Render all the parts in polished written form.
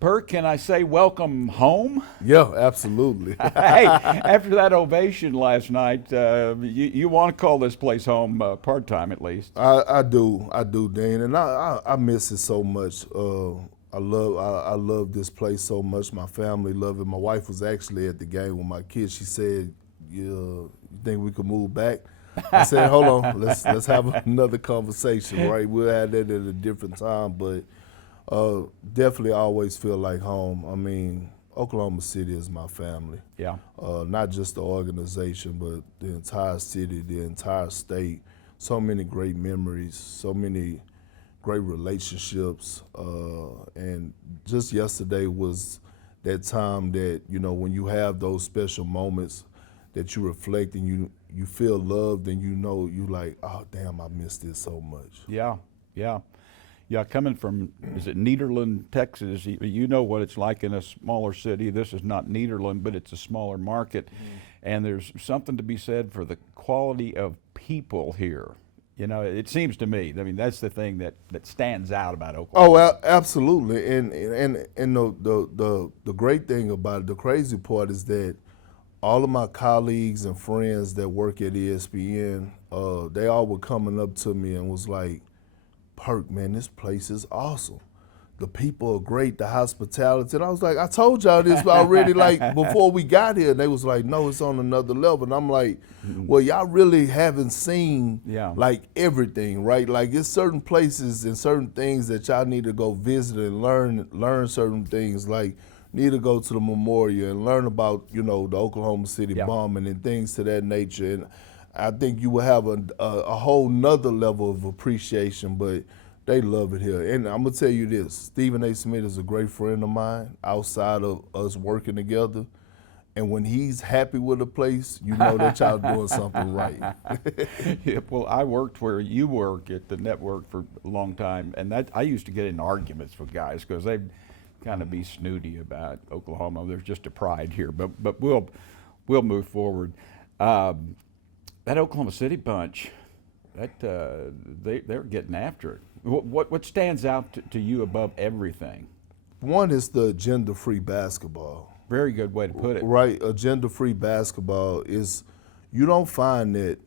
Perk, can I say welcome home? Yeah, absolutely. Hey, after that ovation last night, you want to call this place home part-time at least. I do, Dean, and I miss it so much. I love this place so much. My family love it. My wife was actually at the game with my kids. She said, "You think we could move back?" I said, "Hold on, let's have another conversation, right? We'll have that at a different time, but definitely I always feel like home. I mean, Oklahoma City is my family. Yeah. Not just the organization, but the entire city, the entire state. So many great memories, so many great relationships. And just yesterday was that time that, when you have those special moments that you reflect and you feel loved and you like, oh, damn, I miss this so much. Yeah, yeah. Yeah, coming from, is it Nederland, Texas, you know what it's like in a smaller city. This is not Nederland, but it's a smaller market. And there's something to be said for the quality of people here. It seems to me, I mean, that's the thing that stands out about Oklahoma. Oh, absolutely. And the great thing about it, the crazy part is that all of my colleagues and friends that work at ESPN, they all were coming up to me and was like, Perk, man, this place is awesome. The people are great, the hospitality. And I was like, I told y'all this already, like, before we got here. And they was like, no, it's on another level. And I'm like, well, y'all really haven't seen, like, everything, right? Like, it's certain places and certain things that y'all need to go visit and learn certain things. Like, need to go to the memorial and learn about, the Oklahoma City bombing and things to that nature. And I think you will have a whole nother level of appreciation, but they love it here. And I'm going to tell you this, Stephen A. Smith is a great friend of mine outside of us working together. And when he's happy with a place, you know that y'all doing something right. Yeah, well, I worked where you work at the network for a long time, and I used to get in arguments with guys because they'd kind of be snooty about Oklahoma. There's just a pride here, but we'll move forward. That Oklahoma City bunch, they're getting after it. What stands out to you above everything? One is the agenda-free basketball. Very good way to put it. Right, agenda-free basketball is, you don't find that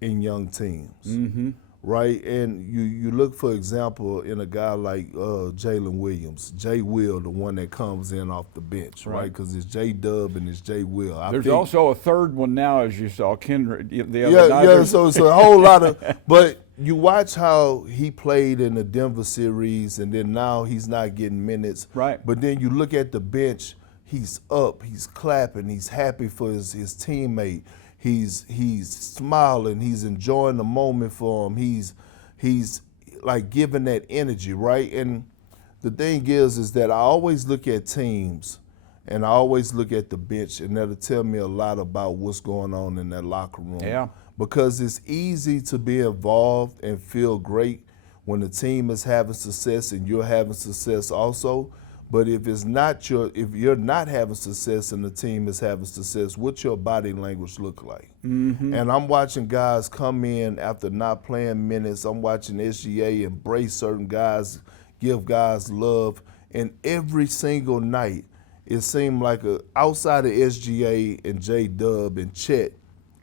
in young teams. Mm-hmm. Right, and you look, for example, in a guy like Jalen Williams, J. Will, the one that comes in off the bench, right? Because it's J. Dub and it's J. Will. There's also a third one now, as you saw, Kendrick. The other night. Yeah. So it's a whole lot of. But you watch how he played in the Denver series, and then now he's not getting minutes. Right. But then you look at the bench, he's up, he's clapping, he's happy for his teammate. He's smiling. He's enjoying the moment for him. He's like giving that energy, right? And the thing is that I always look at teams, and I always look at the bench, and that'll tell me a lot about what's going on in that locker room. Yeah. Because it's easy to be involved and feel great when the team is having success and you're having success also. But if you're not having success and the team is having success, what's your body language look like? Mm-hmm. And I'm watching guys come in after not playing minutes. I'm watching SGA embrace certain guys, give guys love. And every single night, it seemed like outside of SGA and J-Dub and Chet,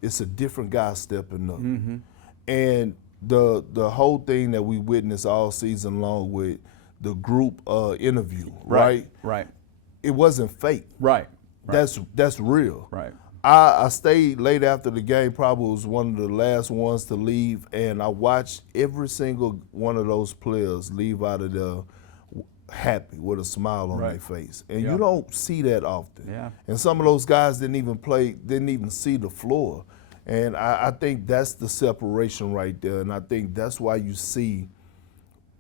it's a different guy stepping up. Mm-hmm. And the whole thing that we witnessed all season long with the group interview, right? Right. It wasn't fake. Right. That's real. Right. I stayed late after the game, probably was one of the last ones to leave, and I watched every single one of those players leave out of there happy with a smile on their face. And you don't see that often. Yeah. And some of those guys didn't even see the floor. And I think that's the separation right there. And I think that's why you see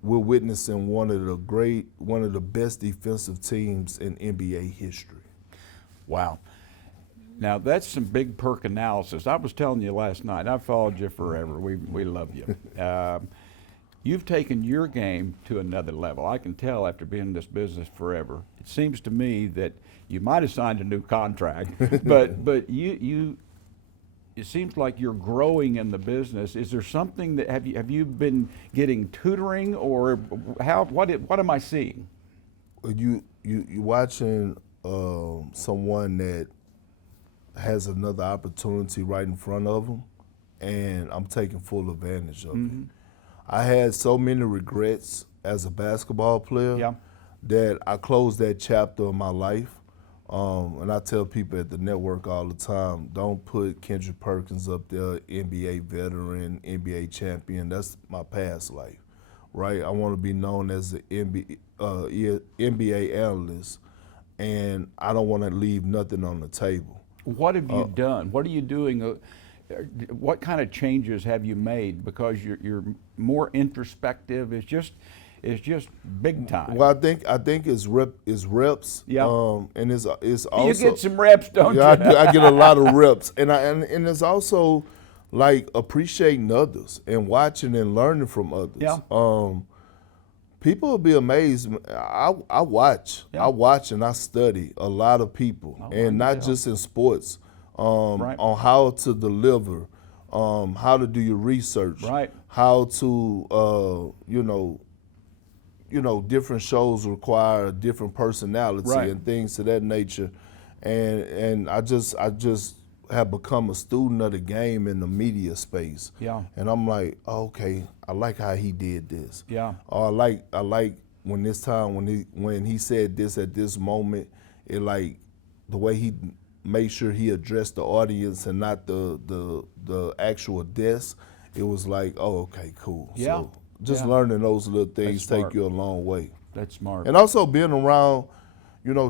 we're witnessing one of the best defensive teams in NBA history. Wow. Now, that's some big Perk analysis. I was telling you last night, I've followed you forever. We love you. You've taken your game to another level. I can tell after being in this business forever. It seems to me that you might have signed a new contract, but you it seems like you're growing in the business. Is there something that have you been getting tutoring, or what am I seeing? you watching someone that has another opportunity right in front of them, and I'm taking full advantage of it. I had so many regrets as a basketball player that I closed that chapter of my life. And I tell people at the network all the time, don't put Kendrick Perkins up there, NBA veteran, NBA champion. That's my past life, right? I want to be known as an NBA analyst, and I don't want to leave nothing on the table. What have you done? What are you doing? What kind of changes have you made? Because you're more introspective. It's just big time. Well, I think it's reps. Yeah. And it's also you get some reps, don't you? I get a lot of reps, and it's also like appreciating others and watching and learning from others. Yeah. People will be amazed. I watch and I study a lot of people, and not just in sports. On how to deliver, how to do your research, how to different shows require a different personality and things of that nature, and I just have become a student of the game in the media space. Yeah. And I'm like, oh, okay, I like how he did this. Yeah. Or I like when he said this at this moment, it like the way he made sure he addressed the audience and not the actual desk. It was like, oh, okay, cool. Yeah. So just learning those little things That's take smart. you a long way. That's smart. And also being around,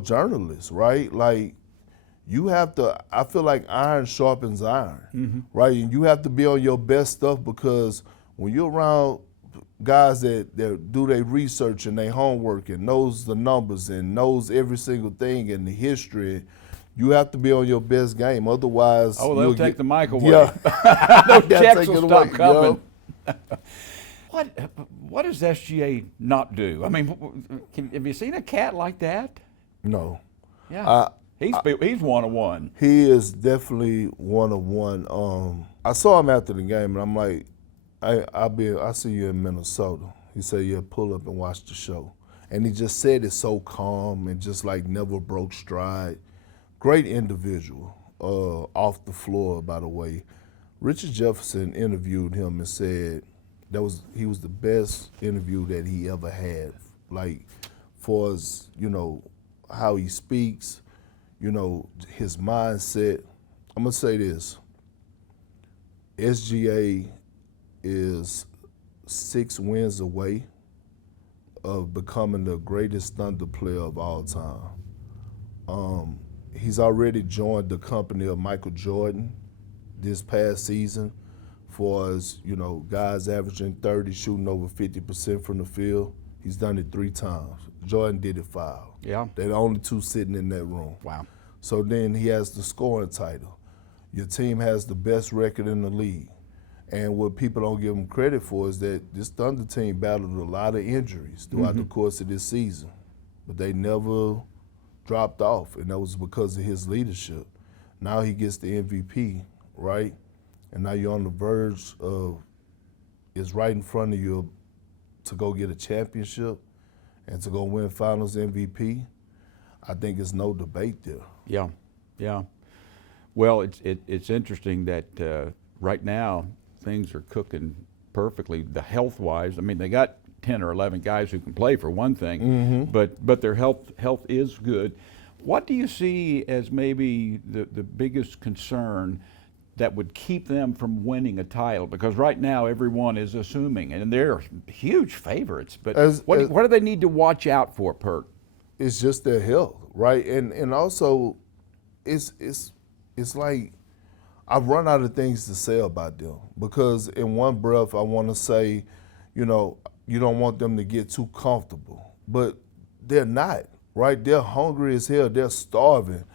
journalists, right? Like you have to, I feel like iron sharpens iron, right? And you have to be on your best stuff, because when you're around guys that do their research and their homework and knows the numbers and knows every single thing in the history, you have to be on your best game. Otherwise, they'll take the mic away. Yeah. No checks will stop coming. What does SGA not do? I mean, have you seen a cat like that? No. Yeah. He's one-on-one. He is definitely one-on-one. I saw him after the game, and I'm like, I see you in Minnesota. He said, yeah, pull up and watch the show. And he just said it so calm and just like never broke stride. Great individual, off the floor, by the way. Richard Jefferson interviewed him and said he was the best interview that he ever had. Like, for as, how he speaks, his mindset. I'm gonna say this. SGA is 6 wins away of becoming the greatest Thunder player of all time. He's already joined the company of Michael Jordan this past season, for as guys averaging 30, shooting over 50% from the field. He's done it 3 times. Jordan did it 5. Yeah. They're the only 2 sitting in that room. Wow. So then he has the scoring title. Your team has the best record in the league. And what people don't give him credit for is that this Thunder team battled a lot of injuries throughout the course of this season, but they never dropped off, and that was because of his leadership. Now he gets the MVP, right? And now you're on the verge of, it's right in front of you to go get a championship and to go win Finals MVP. I think it's no debate there. Yeah, yeah. Well, it's interesting that right now things are cooking perfectly. The health-wise, I mean, they got 10 or 11 guys who can play for one thing, but their health is good. What do you see as maybe the biggest concern that would keep them from winning a title? Because right now everyone is assuming, and they're huge favorites, but what do they need to watch out for, Perk? It's just their health, right? And also, it's like I've run out of things to say about them, because in one breath I want to say, you don't want them to get too comfortable, but they're not, right? They're hungry as hell. They're starving.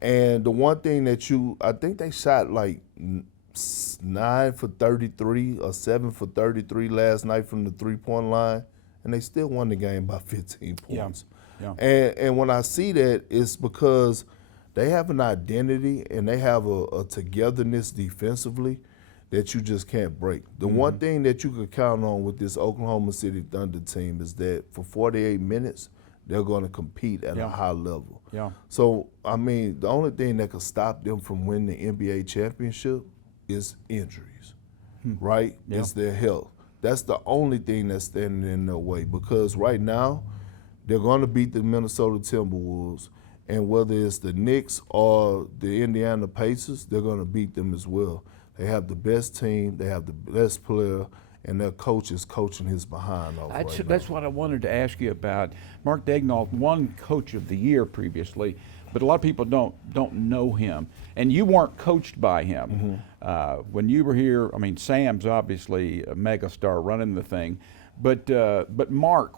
And the one thing that I think they shot like 9 for 33 or 7 for 33 last night from the three-point line, and they still won the game by 15 points. Yeah. And when I see that, it's because they have an identity and they have a togetherness defensively that you just can't break. The one thing that you could count on with this Oklahoma City Thunder team is that for 48 minutes, they're going to compete at a high level. Yeah. So, I mean, the only thing that could stop them from winning the NBA championship is injuries, right? Yeah. It's their health. That's the only thing that's standing in their way, because right now they're going to beat the Minnesota Timberwolves, and whether it's the Knicks or the Indiana Pacers, they're going to beat them as well. They have the best team, they have the best player, and their coach is coaching his behind off right now. That's what I wanted to ask you about. Mark Daigneault won Coach of the Year previously, but a lot of people don't know him. And you weren't coached by him. When you were here, I mean, Sam's obviously a megastar running the thing. But Mark,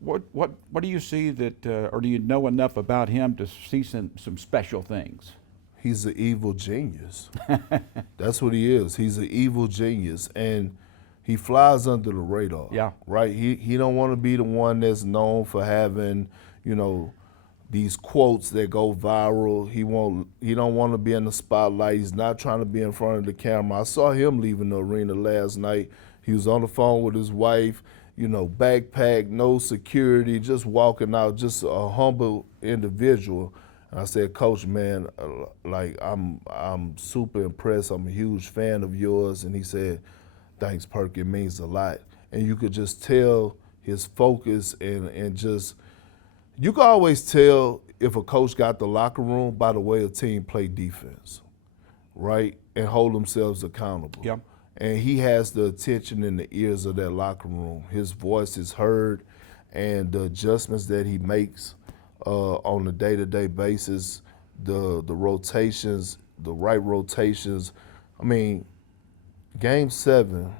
what do you see that, or do you know enough about him to see some special things? He's an evil genius. That's what he is. He's an evil genius, and he flies under the radar. Yeah. Right. He don't want to be the one that's known for having, these quotes that go viral. He don't want to be in the spotlight. He's not trying to be in front of the camera. I saw him leaving the arena last night. He was on the phone with his wife, backpack, no security, just walking out, just a humble individual. And I said, Coach, man, I'm super impressed. I'm a huge fan of yours. And he said, thanks, Perk, it means a lot. And you could just tell his focus and just, you can always tell if a coach got the locker room by the way a team play defense, right? And hold themselves accountable. Yep. And he has the attention in the ears of that locker room. His voice is heard, and the adjustments that he makes on a day-to-day basis, the rotations, the right rotations. I mean, Game 7,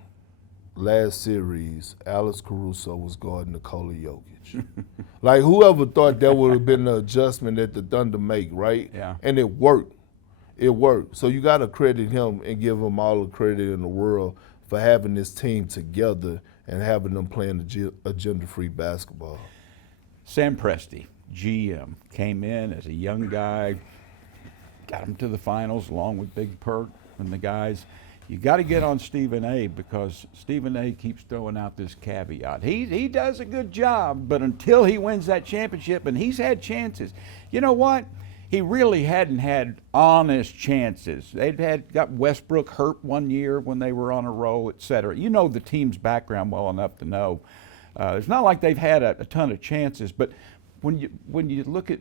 last series, Alex Caruso was guarding Nikola Jokic. Like, whoever thought that would have been the adjustment that the Thunder make, right? Yeah. And it worked. It worked. So you got to credit him and give him all the credit in the world for having this team together and having them playing agenda-free basketball. Sam Presti, GM, came in as a young guy, got him to the finals along with Big Perk and the guys. You got to get on Stephen A, because Stephen A keeps throwing out this caveat. He does a good job, but until he wins that championship, and he's had chances. You know what? He really hadn't had honest chances. They'd got Westbrook hurt one year when they were on a roll, et cetera. You know the team's background well enough to know. It's not like they've had a ton of chances, but when you look at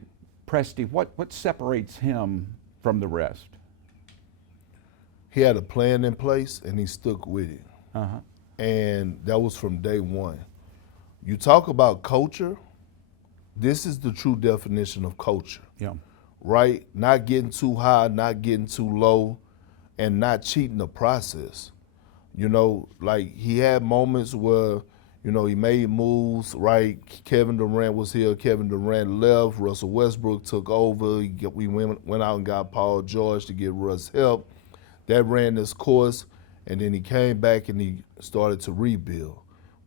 Presti, what separates him from the rest? He had a plan in place, and he stuck with it. Uh-huh. And that was from day one. You talk about culture, this is the true definition of culture. Yeah. Right? Not getting too high, not getting too low, and not cheating the process. Like, he had moments where, he made moves, right? Kevin Durant was here, Kevin Durant left, Russell Westbrook took over. We went out and got Paul George to get Russ help. That ran its course, and then he came back and he started to rebuild.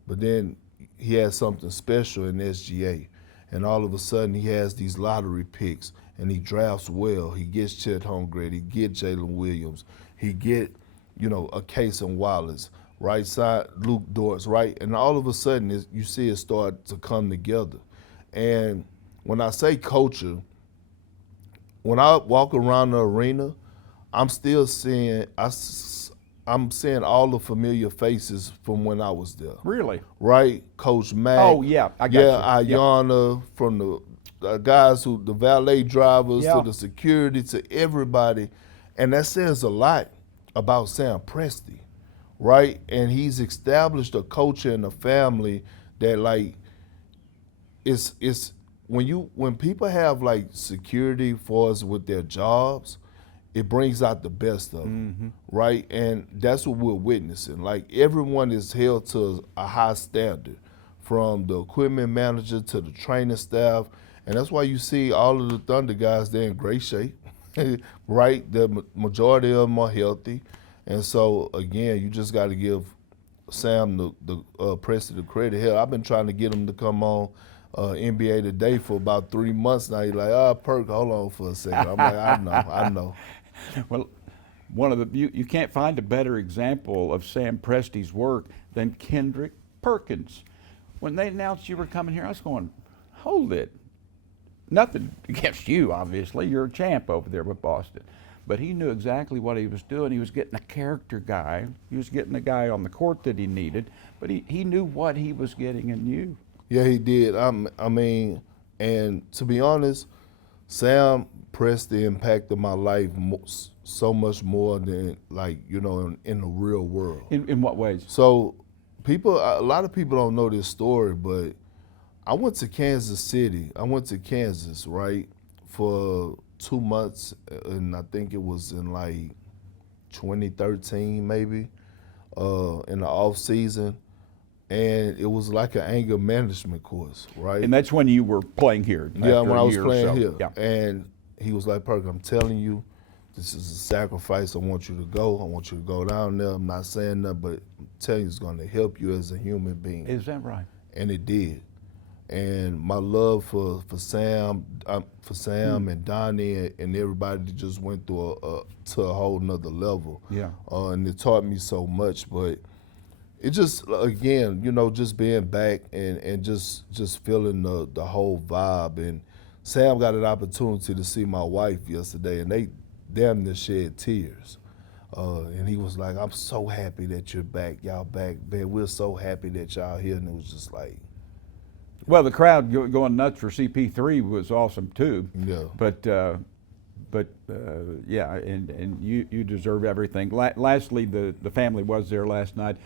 But then he had something special in SGA, and all of a sudden he has these lottery picks, and he drafts well. He gets Chet Holmgren, he gets Jalen Williams, he get, a Cason Wallace, right side Luke Dortz, right? And all of a sudden you see it start to come together. And when I say culture, when I walk around the arena, I'm still seeing I'm seeing all the familiar faces from when I was there. Really? Right? Coach Mack. Oh, yeah, I got you. Ayanna, from the guys the valet drivers to the security to everybody. And that says a lot about Sam Presti, right? And he's established a culture and a family that, like, it's when people have, like, security for us with their jobs, it brings out the best of them, right? And that's what we're witnessing. Like, everyone is held to a high standard, from the equipment manager to the training staff. And that's why you see all of the Thunder guys, they're in great shape, right? The majority of them are healthy. And so, again, you just got to give Sam the Presti the credit. Hell, I've been trying to get him to come on NBA Today for about 3 months now. He's like, Perk, hold on for a second. I'm like, I know. Well, you can't find a better example of Sam Presti's work than Kendrick Perkins. When they announced you were coming here, I was going, hold it. nothing against you, obviously. You're a champ over there with Boston. But he knew exactly what he was doing. He was getting a character guy. He was getting a guy on the court that he needed. But he knew what he was getting in you. Yeah, he did. I mean, and to be honest, Sam Presti impacted my life so much more than, like, you know, in the real world. In what ways? So a lot of people don't know this story, but I went to Kansas City. I went to Kansas, right, for 2 months, and I think it was in like 2013 maybe, in the off season. And it was like an anger management course, right? And that's when you were playing here. Yeah, when I was playing here. Yeah. And he was like, Perk, I'm telling you, this is a sacrifice. I want you to go. I want you to go down there. I'm not saying that, but I'm telling you, it's going to help you as a human being. Is that right? And it did. And my love for Sam and Donnie and everybody that just went through to a whole nother level. Yeah. And it taught me so much, but it just, again, you know, just being back and just feeling the whole vibe. And Sam got an opportunity to see my wife yesterday, and they damn near shed tears. And he was like, I'm so happy that you're back. Y'all back. Man, we're so happy that y'all here. And it was just like. Well, the crowd going nuts for CP3 was awesome too. Yeah. But yeah, and you deserve everything. Lastly, the family was there last night.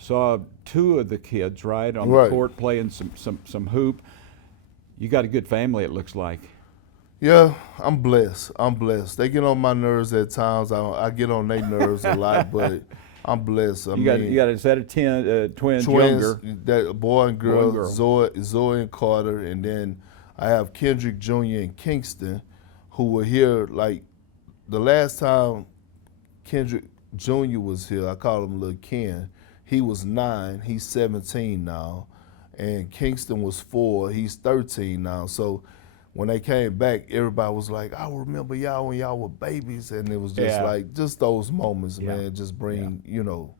Saw two of the kids, right, on the court playing some hoop. You got a good family, it looks like. Yeah, I'm blessed. They get on my nerves at times. I get on their nerves a lot, but I'm blessed. You got a set of twins younger. That boy and girl. Zoe and Carter, and then I have Kendrick Jr. and Kingston, who were here like the last time Kendrick Jr. was here. I call him Lil Ken. He was 9. He's 17 now, and Kingston was 4. He's 13 now. So when they came back, everybody was like, I remember y'all when y'all were babies. And it was just like, just those moments, man, just bring, you know,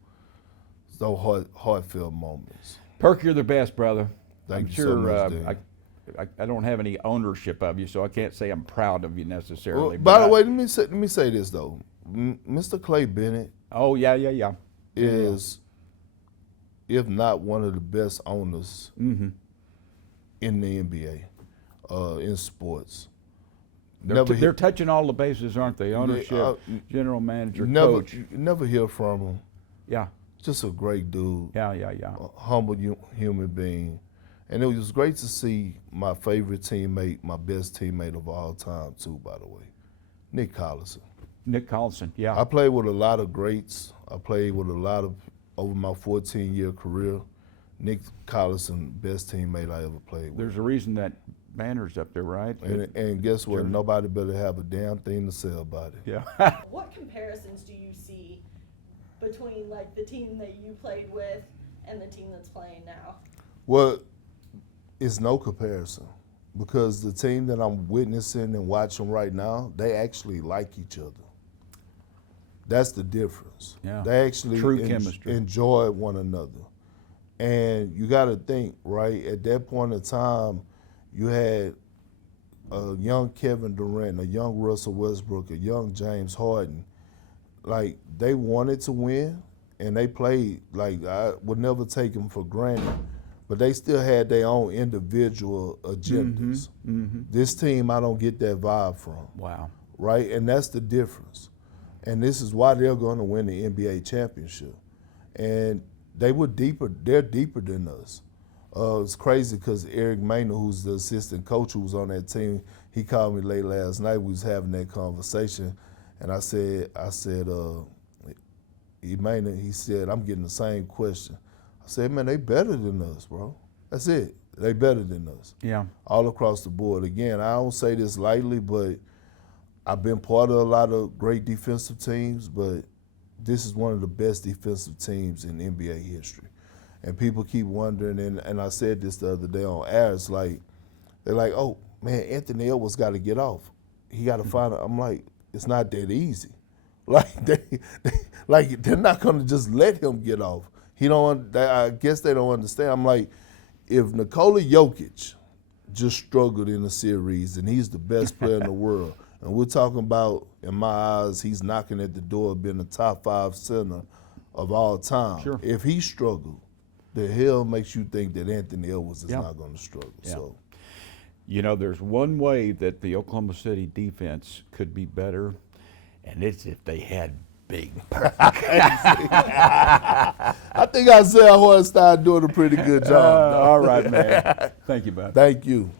those heartfelt moments. Perk, you're the best, brother. Thank I'm you sure, so much, I don't have any ownership of you, so I can't say I'm proud of you necessarily. Well, by the way, let me say this, though. Mr. Clay Bennett is, if not one of the best owners in the NBA. In sports. They're touching all the bases, aren't they? Ownership, general manager, coach. Never hear from him. Yeah. Just a great dude. Yeah. A humble human being. And it was great to see my favorite teammate, my best teammate of all time, too, by the way, Nick Collison. Nick Collison, yeah. I played with a lot of greats. I played with a lot of, over my 14-year career, Nick Collison, best teammate I ever played with. There's a reason that banner's up there, right? And guess what? Nobody better have a damn thing to say about it. Yeah. What comparisons do you see between like the team that you played with and the team that's playing now? Well, it's no comparison because the team that I'm witnessing and watching right now, they actually like each other. That's the difference. Yeah. They actually chemistry. Enjoy one another. And you got to think, right, at that point in time, you had a young Kevin Durant, a young Russell Westbrook, a young James Harden. Like, they wanted to win, and they played. Like, I would never take them for granted. But they still had their own individual agendas. This team, I don't get that vibe from. Wow. Right? And that's the difference. And this is why they're going to win the NBA championship. And they're deeper than us. It's crazy because Eric Maynard, who's the assistant coach who was on that team, he called me late last night. We was having that conversation, and I said, Maynard, he said, I'm getting the same question. I said, man, they better than us, bro. That's it. They better than us. Yeah. All across the board. Again, I don't say this lightly, but I've been part of a lot of great defensive teams, but this is one of the best defensive teams in NBA history. And people keep wondering, and I said this the other day on air, it's like, they're like, oh, man, Anthony Edwards got to get off. He got to find it. I'm like, it's not that easy. Like, they're not going to just let him get off. I guess they don't understand. I'm like, if Nikola Jokic just struggled in the series, and he's the best player in the world. And we're talking about, in my eyes, he's knocking at the door of being a top 5 center of all time. Sure. If he struggled, the hell makes you think that Anthony Edwards is Yeah. not going to struggle. Yeah. So, You know, there's one way that the Oklahoma City defense could be better, and it's if they had big I think Isaiah Hartenstein doing a pretty good job. all right, man. Thank you, bud. Thank you.